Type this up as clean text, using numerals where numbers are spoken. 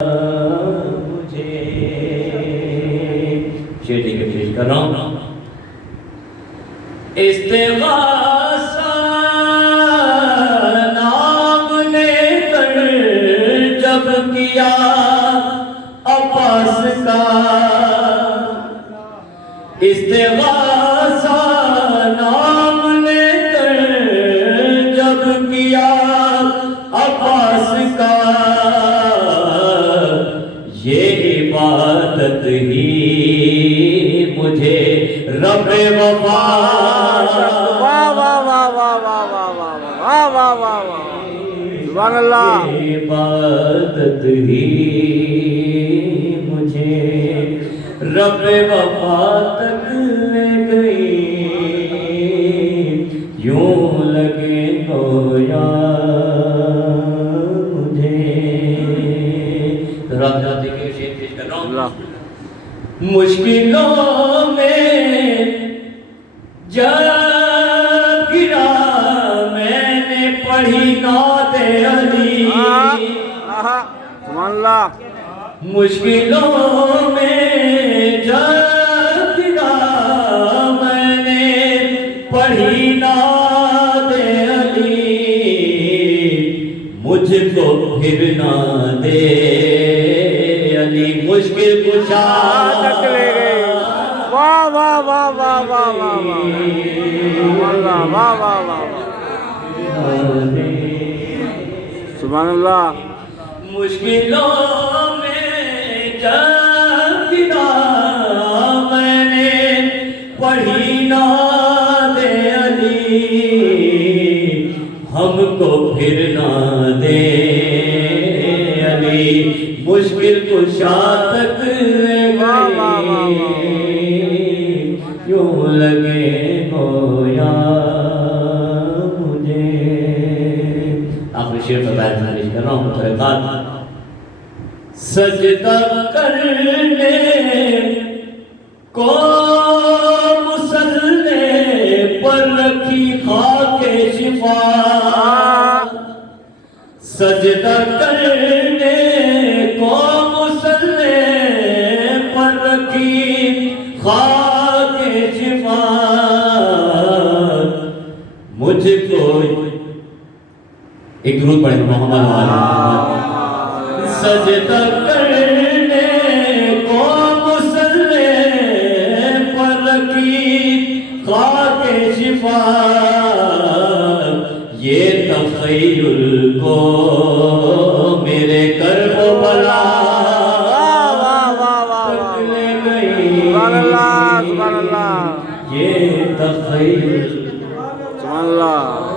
مجھے شیری کے پیش کر رہا ہوں استغاثہ نام نے کر جب کیا عباس کا استغاثہ نام نے کر جب کیا عباس کا یہ عبادت ہی مجھے رب وفا سبحان اللہ عبادت ہی مجھے رب وفا تک لے گئی یوں لگے گویا مشکلوں میں جب گرا میں نے پڑھی نعت علی سبحان اللہ مشکلوں میں جب گرا میں نے پڑھی نعت علی مجھ کو پھر نہ دے علی مشکل کشا تک لے گئے واہ واہ واہ واہ واہ واہ واہ واہ واہ واہ سبحان اللہ مشکلوں میں جب گرا میں نے پڑھی نعت علی ہم کو پھر نہ دے علی مشکل کشا تک گئی یوں لگے گویا مجھے آخری شعر پر بیت خارج کر رہا ہوں طریقات سجدہ کرنے کو مصلے پر رکھی خاک شفا سجدہ کرنے کو مصلے پر رکھی خاک شفا مجھ کو ایک درود پڑھیں محمد علیہ سجدہ کرنے کو مصلے پر رکھی خاک شفا یہ تخیل کو میرے کرب و بلا تک لے گئی سبحان اللہ سبحان اللہ یہ تخیل سبحان اللہ